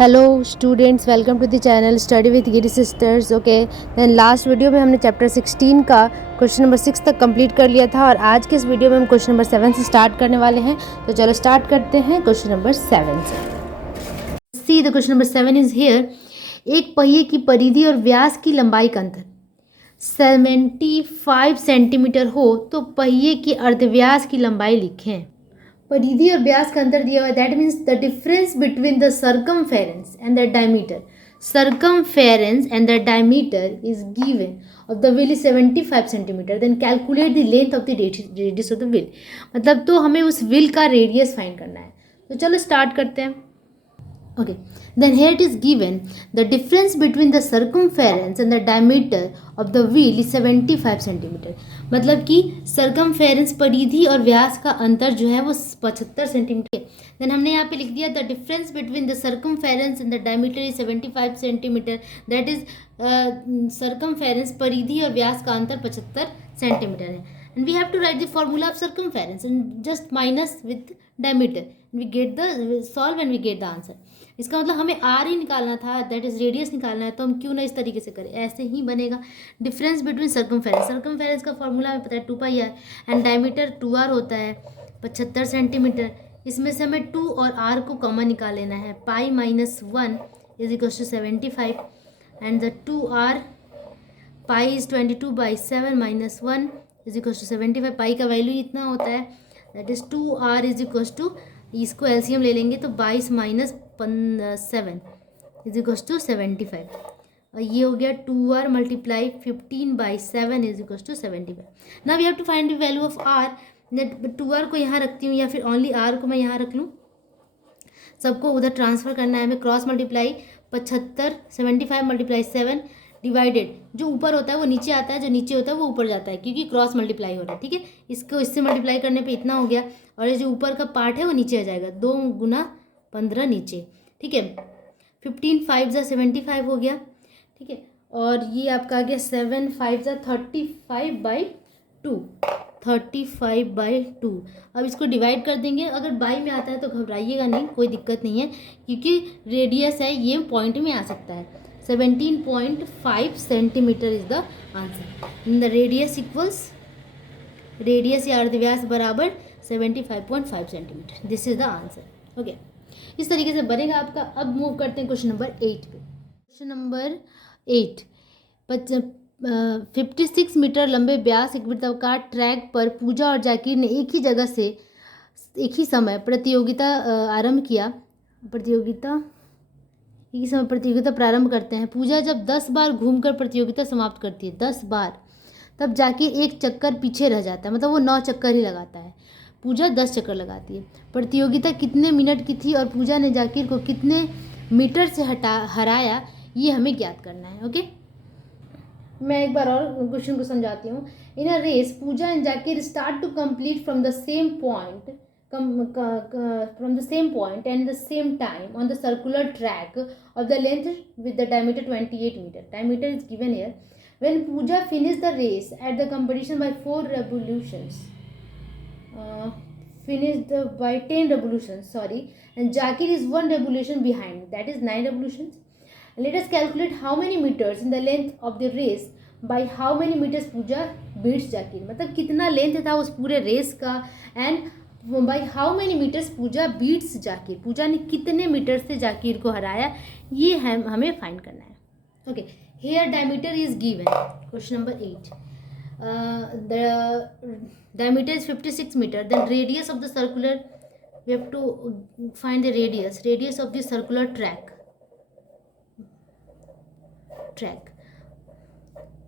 Hello students, welcome to the channel study with Giri sisters. Okay, then last video में हमने chapter 16 का question number 6 तक complete कर लिया था और आज के इस वीडियो में हम क्वेश्चन नंबर 7 से स्टार्ट करने वाले हैं। तो चलो स्टार्ट करते हैं क्वेश्चन नंबर 7 से। See the question number 7 is here. एक पहिए की परिधि और व्यास की लंबाई का अंतर 75 सेंटीमीटर हो तो पहिए की अर्धव्यास की लंबाई लिखें। परिधि और व्यास का अंतर दिया हुआ है, that means the difference between the circumference and the diameter. Circumference and the diameter is given of the wheel is 75 centimeter. Then calculate the length of the radius of the wheel. मतलब तो हमें उस wheel का radius find करना है। तो चलो start करते हैं। Okay, then here it is given the difference between the circumference and the diameter of the wheel is 75 centimeter. मतलब कि circumference परिधि और व्यास का अंतर जो है वो 75 सेंटीमीटर है। देन हमने यहाँ पे लिख दिया the difference between the circumference and the diameter is 75 centimeter. That is circumference परिधि और व्यास का अंतर 75 सेंटीमीटर है। And we have to write the formula of circumference and just minus with diameter. We get the solve and we get the answer. इसका मतलब हमें are ही निकालना था, दैट इज रेडियस निकालना है, तो हम क्यों ना इस तरीके से करें, ऐसे ही बनेगा। डिफरेंस बिटवीन सर्कमफेरेंस का फॉर्मूला हमें पता है 2πr एंड डायमीटर 2r होता है 75 सेंटीमीटर। इसमें से हमें 2 और r को कॉमन निकाल लेना है। Pi minus 1 is equals to 75 and the 2r pi is 22/7 minus 1 is equals to 75। Pi का वैल्यू इतना होता है, that is 2r is equals to, इसको एलसीएम ले लेंगे तो 22 माइनस 7 इज इक्वल्स टू 75 और ये हो गया 2r multiply 15/7 is equals to 75। Now we have to find the value of r। 2r को यहाँ रखती हूँ या फिर ओनली r को मैं यहाँ रख लूँ, सबको उधर ट्रांसफर करना है हमें। क्रॉस मल्टीप्लाई 75 मल्टीप्लाई 7 डिवाइडेड, जो ऊपर होता है वो नीचे आता है, जो नीचे होता है वो ऊपर जाता है, क्योंकि क्रॉस मल्टीप्लाई हो रहा है। ठीक है, इसको इससे मल्टीप्लाई करने पे इतना हो गया और ये जो ऊपर का पार्ट है वो नीचे आ जाएगा, 2 गुना 15 नीचे। ठीक है, 15 5 ज़ा 75 हो गया। ठीक है, और ये आपका आ गया 7 5 ज़ा 35/2, 35/2। अब इसको डिवाइड कर देंगे, अगर बाई में आता है तो घबराइएगा नहीं, कोई दिक्कत नहीं है, क्योंकि रेडियस है ये पॉइंट में आ सकता है। 17.5 centimetre is the answer. The radius equals, radius या अर्धव्यास बराबर 75.5 centimetre. This is the answer. Okay, इस तरीके से बनेगा आपका। अब मूव करते हैं क्वेश्चन नंबर 8 पे। क्वेश्चन नंबर 8, 56 मीटर लंबे व्यास एक वृत्ताकार ट्रैक पर पूजा और जाकिर ने एक ही जगह से एक ही समय प्रतियोगिता प्रारंभ करते हैं। पूजा जब 10 बार घूमकर प्रतियोगिता समाप्त करती है, 10 बार, तब जाकिर एक चक्कर पीछे रह जाता है, मतलब वो 9 चक्कर ही लगाता है। पूजा 10 चक्कर लगाती है। प्रतियोगिता कितने मिनट की थी और पूजा ने जाकिर को कितने मीटर से हराया, ये हमें ज्ञात करना है। ओके, मैं एक बार और क्वेश्चन को समझाती हूँ। In a race Pooja and Zakir start to complete from the same point and the same time on the circular track of the length with the diameter 28 meter. Diameter is given here. When Pooja finished the race at the competition by 4 revolutions, by 10 revolutions, sorry, and Jakir is 1 revolution behind, that is 9 revolutions. Let us calculate how many meters in the length of the race by how many meters Pooja beats Jakir. मतलब कितना length था उस पूरे race का, and by how many metres Pooja beats Zakir, Pooja ने कितने metre से जाकिर को हराया, ये हमें फाइंड करना है। Okay, here diameter is given. Question number 8, the diameter is 56 metre. Then radius of the circular, we have to find the radius of the circular track.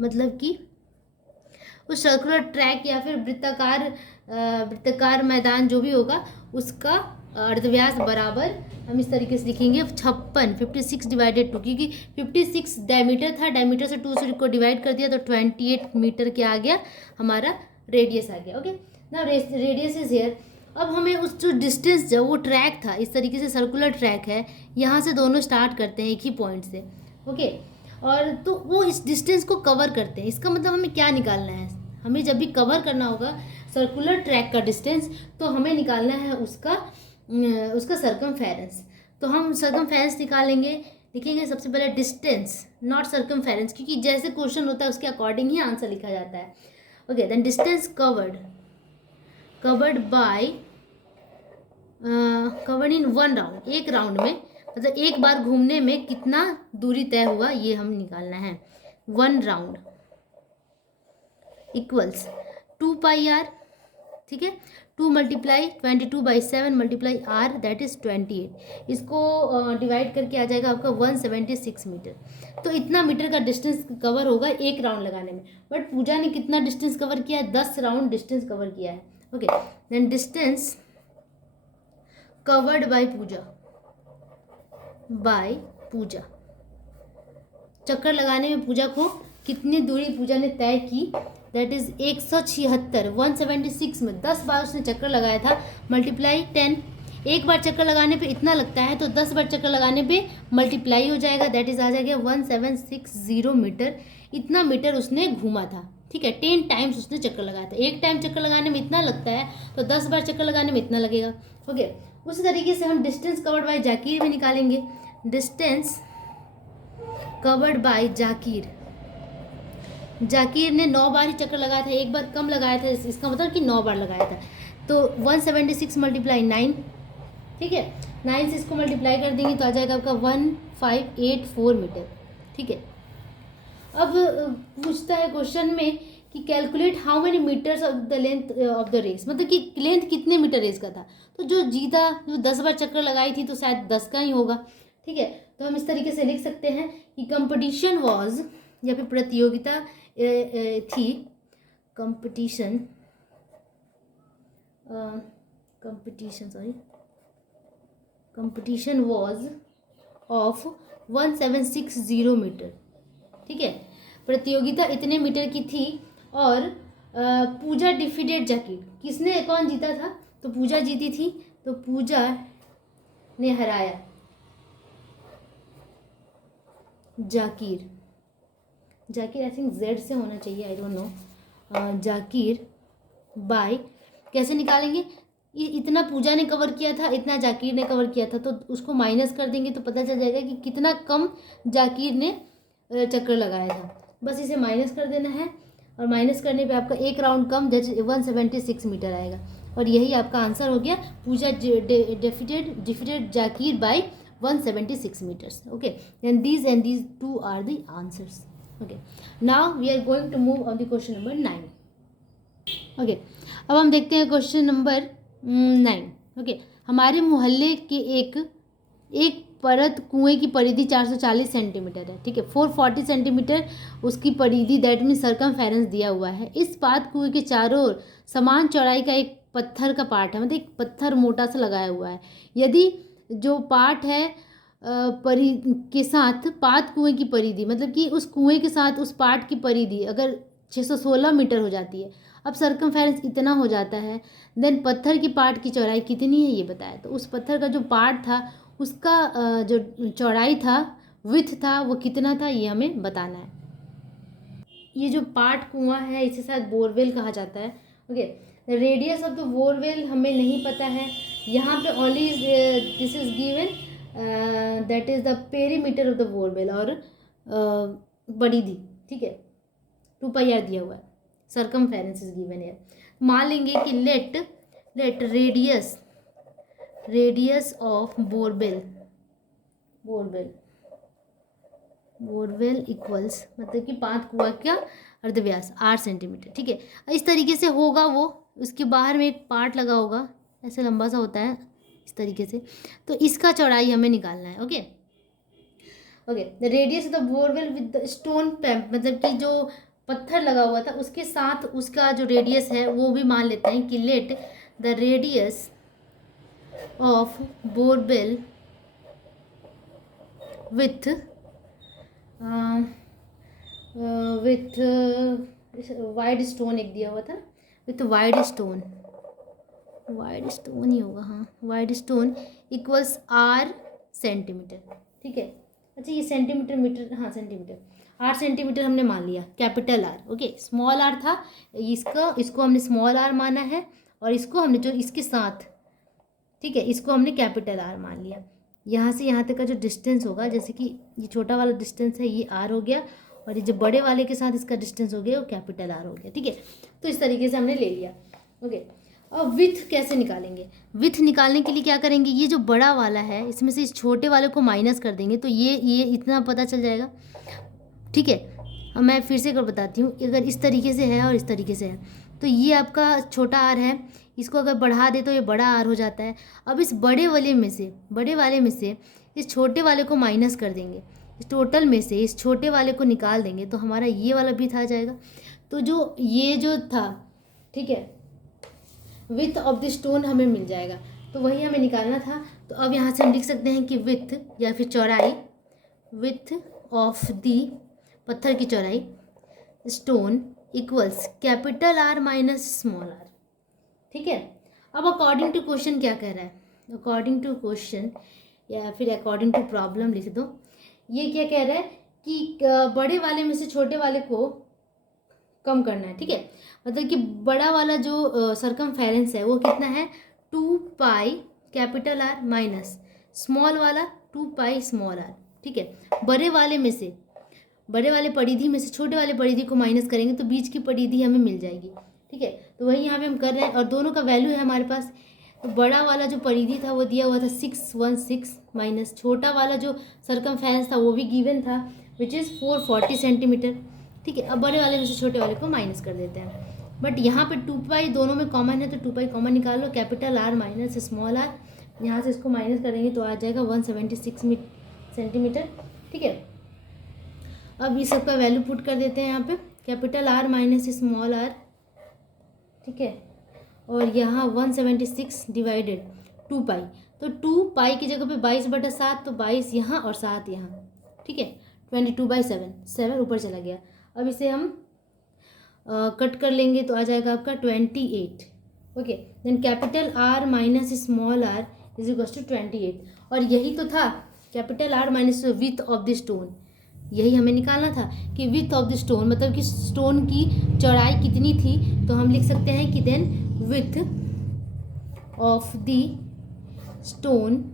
मतलब कि उस सर्कुलर ट्रैक या फिर वृत्ताकार मैदान जो भी होगा उसका अर्धव्यास बराबर हम इस तरीके से लिखेंगे 56 डिवाइडेड 2, क्योंकि 56 डायमीटर था, डायमीटर से 2 से को डिवाइड कर दिया तो 28 मीटर के आ गया हमारा रेडियस आ गया। ओके, ना रेडियस इज हेयर। अब हमें उस जो डिस्टेंस, जो वो ट्रैक था, इस तरीके से सर्कुलर ट्रैक है, यहाँ से दोनों स्टार्ट करते हैं एक ही पॉइंट से। ओके, और तो वो इस डिस्टेंस को कवर करते हैं। इसका मतलब हमें क्या निकालना है, हमें जब भी कवर करना होगा सर्कुलर ट्रैक का डिस्टेंस, तो हमें निकालना है उसका सर्कमफेरेंस। तो हम सर्कमफेरेंस निकालेंगे, लिखेंगे सबसे पहले डिस्टेंस, नॉट सर्कमफेरेंस, क्योंकि जैसे क्वेश्चन होता है उसके अकॉर्डिंग ही आंसर लिखा जाता है। Okay, then distance covered by covered in one round, एक राउंड में, मतलब एक बार घूमने में कितना दूरी तय हुआ ये हम निकालना है। वन राउंड इक्वल्स 2πr, ठीक है। 2 multiply 22/7 multiply r, that is 28। इसको डिवाइड करके आ जाएगा आपका 176 मीटर। तो इतना मीटर का डिस्टेंस कवर होगा एक राउंड लगाने में। बट पूजा ने कितना डिस्टेंस कवर किया है? 10 राउंड डिस्टेंस कवर किया है। Okay, then distance covered by Pooja, चक्कर लगाने में पूजा को कितनी दूरी पूजा ने तय की? दैट इज 176, 176 में 10 बार उसने चक्कर लगाया था, मल्टीप्लाई 10। एक बार चक्कर लगाने पे इतना लगता है, तो 10 बार चक्कर लगाने पे मल्टीप्लाई हो जाएगा, दैट इज आ जाएगा 1760 मीटर। इतना मीटर उसने घूमा था, ठीक है। 10 टाइम्स उसने चक्कर लगाया था। एक टाइम चक्कर लगाने में इतना लगता है, तो 10 बार चक्कर लगाने में इतना लगेगा। ओके, उसी तरीके से हम डिस्टेंस कवर्ड बाय जाकिर में निकालेंगे। डिस्टेंस कवर्ड बाय जाकिर ने 9 बार ही चक्कर लगाया था, एक बार कम लगाया था, इसका मतलब कि 9 बार लगाया था। तो 176 मल्टीप्लाई 9, ठीक है। 9 से इसको मल्टीप्लाई कर देंगे तो आ जाएगा आपका 1584 मीटर, ठीक है। अब पूछता है क्वेश्चन में कि calculate how many metres of the length of the race, मतलब कि लेंथ कितने मीटर रेस का था। तो जो जीता, जो 10 बार चक्कर लगाई थी, तो शायद 10 का ही होगा, ठीक है। तो हम इस तरीके से लिख सकते हैं कि कंपटीशन वॉज, या फिर प्रतियोगिता थी, कंपटीशन वॉज ऑफ 1760 मीटर, ठीक है। प्रतियोगिता इतने मीटर की थी और पूजा डिफीटेड जाकिर, किसने, कौन जीता था? तो पूजा जीती थी, तो पूजा ने हराया जाकिर आई थिंक जेड से होना चाहिए, आई डोंट नो। जाकिर बाय, कैसे निकालेंगे? इतना पूजा ने कवर किया था, इतना जाकिर ने कवर किया था, तो उसको माइनस कर देंगे तो पता चल जाएगा कि कितना कम जाकिर ने चक्कर लगाया था। बस इसे माइनस कर देना है, और माइनस करने पे आपका एक राउंड कम, जैसे 176 मीटर आएगा, और यही आपका आंसर हो गया। Pooja defeated Zakir by 176 metres. Okay, and these two are the answers. Okay, now we are going to move on the question number 9. Okay, अब हम देखते हैं क्वेश्चन नंबर 9। ओके, हमारे मोहल्ले के एक परत कुएं की परिधि 440 सेंटीमीटर है, ठीक है। 440 सेंटीमीटर उसकी परिधि, दैट मीन सर्कमफेरेंस दिया हुआ है। इस पात कुएं के चारों ओर समान चौड़ाई का एक पत्थर का पार्ट है, मतलब एक पत्थर मोटा सा लगाया हुआ है। यदि जो पार्ट है के साथ पात कुएं की परिधि, मतलब कि उस कुएं के साथ उस पार्ट की परिधि अगर 616 मीटर हो जाती है, अब सर्कमफेरेंस इतना हो जाता है, देन पत्थर की पार्ट की चौड़ाई कितनी है ये बताया। तो उस पत्थर का जो पार्ट था उसका जो चौड़ाई था, विड्थ था, वो कितना था, ये हमें बताना है। ये जो पार्ट कुआं है इसे शायद बोरवेल कहा जाता है। Okay, radius of the borewell हमें नहीं पता है। यहाँ पे only this is given that is the perimeter of the borewell, और परिधि, ठीक है, 2πr दिया हुआ है। सर्कमफेरेंस इज गिवन है। मान लेंगे कि let radius of borewell equals, मतलब कि पात कुआं का अर्धव्यास 8 सेंटीमीटर, ठीक है। इस तरीके से होगा वो, उसके बाहर में एक पार्ट लगा होगा, ऐसे लंबा सा होता है इस तरीके से, तो इसका चौड़ाई हमें निकालना है। Okay, the radius of the borewell with the stone पैम्प, मतलब कि जो पत्थर लगा हुआ था उसके साथ उसका जो रेडियस है वो भी मान लेते हैं कि let the radius of borewell with wide stone, एक दिया हुआ था, विथ वाइड स्टोन ही होगा, हाँ, wide stone equals R centimetre, ठीक है। अच्छा, ये सेंटीमीटर मीटर, हाँ सेंटीमीटर, 8 सेंटीमीटर हमने मान लिया, capital R। Okay, small r था, इसको हमने स्मॉल r माना है, और इसको हमने जो इसके साथ, ठीक है, इसको हमने कैपिटल R मान लिया। यहाँ से यहाँ तक का जो डिस्टेंस होगा, जैसे कि ये छोटा वाला डिस्टेंस है ये r हो गया, और ये जो बड़े वाले के साथ इसका डिस्टेंस हो गया वो कैपिटल R हो गया, ठीक है। तो इस तरीके से हमने ले लिया, ओके। अब विथ कैसे निकालेंगे? विथ निकालने के लिए क्या करेंगे, ये जो बड़ा वाला है इसमें से इस छोटे वाले को माइनस कर देंगे, तो ये इतना पता चल जाएगा, ठीक है। अब मैं फिर से एक बार बताती हूँ, अगर इस तरीके से है और इस तरीके से है, तो ये आपका छोटा r है, इसको अगर बढ़ा दे तो ये बड़ा r हो जाता है। अब इस बड़े वाले में से इस छोटे वाले को माइनस कर देंगे, इस टोटल में से इस छोटे वाले को निकाल देंगे, तो हमारा ये वाला विथ आ जाएगा। तो ये जो था, ठीक है, विथ ऑफ द स्टोन हमें मिल जाएगा, तो वही हमें निकालना था। तो अब यहाँ से हम लिख सकते हैं कि विथ या फिर चौड़ाई, विथ ऑफ दी पत्थर की चौड़ाई stone equals capital R minus small r, ठीक है। अब अकॉर्डिंग टू क्वेश्चन क्या कह रहा है, अकॉर्डिंग टू क्वेश्चन या फिर अकॉर्डिंग टू प्रॉब्लम लिख दो, ये क्या कह रहा है कि बड़े वाले में से छोटे वाले को कम करना है, ठीक है। मतलब कि बड़ा वाला जो सरकमफेरेंस है वो कितना है, 2 pi capital R minus small वाला 2 पाई स्मॉल r, ठीक है। बड़े वाले परिधि में से छोटे वाले परिधि को माइनस करेंगे तो बीच की परिधि हमें मिल जाएगी, ठीक है। तो वही यहाँ पे हम कर रहे हैं, और दोनों का वैल्यू है हमारे पास। तो बड़ा वाला जो परिधि था वो दिया हुआ था 616 माइनस छोटा वाला जो सरकमफेरेंस था वो भी गिवन था, विच इज़ 440 सेंटीमीटर, ठीक है। अब बड़े वाले में से छोटे वाले को माइनस कर देते हैं, बट यहाँ पे 2 पाई दोनों में कॉमन है, तो 2 पाई कॉमन निकाल लो, capital R minus small r, यहाँ से इसको माइनस करेंगे तो आ जाएगा 176 सेंटीमीटर, ठीक है। अब इस सबका वैल्यू पुट कर देते हैं यहाँ पे, capital R minus small r, ठीक है, और यहाँ 176 डिवाइडेड 2 पाई, तो 2 पाई की जगह पे 22/7, तो 22 यहाँ और 7 यहाँ, ठीक है। 22/7, 7 ऊपर चला गया। अब इसे हम कट कर लेंगे तो आ जाएगा आपका 28, okay. Then capital R minus small r is equal to 28, और यही तो था capital R minus width of the stone, यही हमें निकालना था कि विथ ऑफ द स्टोन मतलब कि स्टोन की चौड़ाई कितनी थी, तो हम लिख सकते हैं कि then width of the stone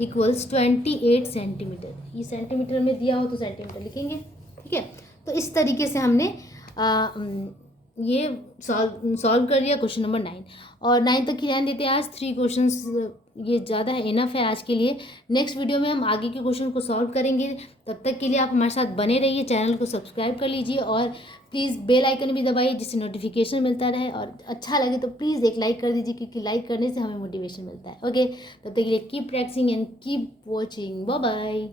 equals 28 centimetre, ये सेंटीमीटर में दिया हो तो सेंटीमीटर लिखेंगे, ठीक है। तो इस तरीके से हमने ये सॉल्व कर लिया क्वेश्चन नंबर 9, और 9 तक ही रहने देते हैं आज, 3 क्वेश्चंस ये ज़्यादा है, इनफ है आज के लिए। नेक्स्ट वीडियो में हम आगे के क्वेश्चन को सॉल्व करेंगे, तब तक के लिए आप हमारे साथ बने रहिए, चैनल को सब्सक्राइब कर लीजिए, और प्लीज़ बेल आइकन भी दबाइए जिससे नोटिफिकेशन मिलता रहे, और अच्छा लगे तो प्लीज़ एक लाइक कर दीजिए, क्योंकि लाइक करने से हमें मोटिवेशन मिलता है, ओके। तब तक के लिए keep practising and keep watching, bye bye.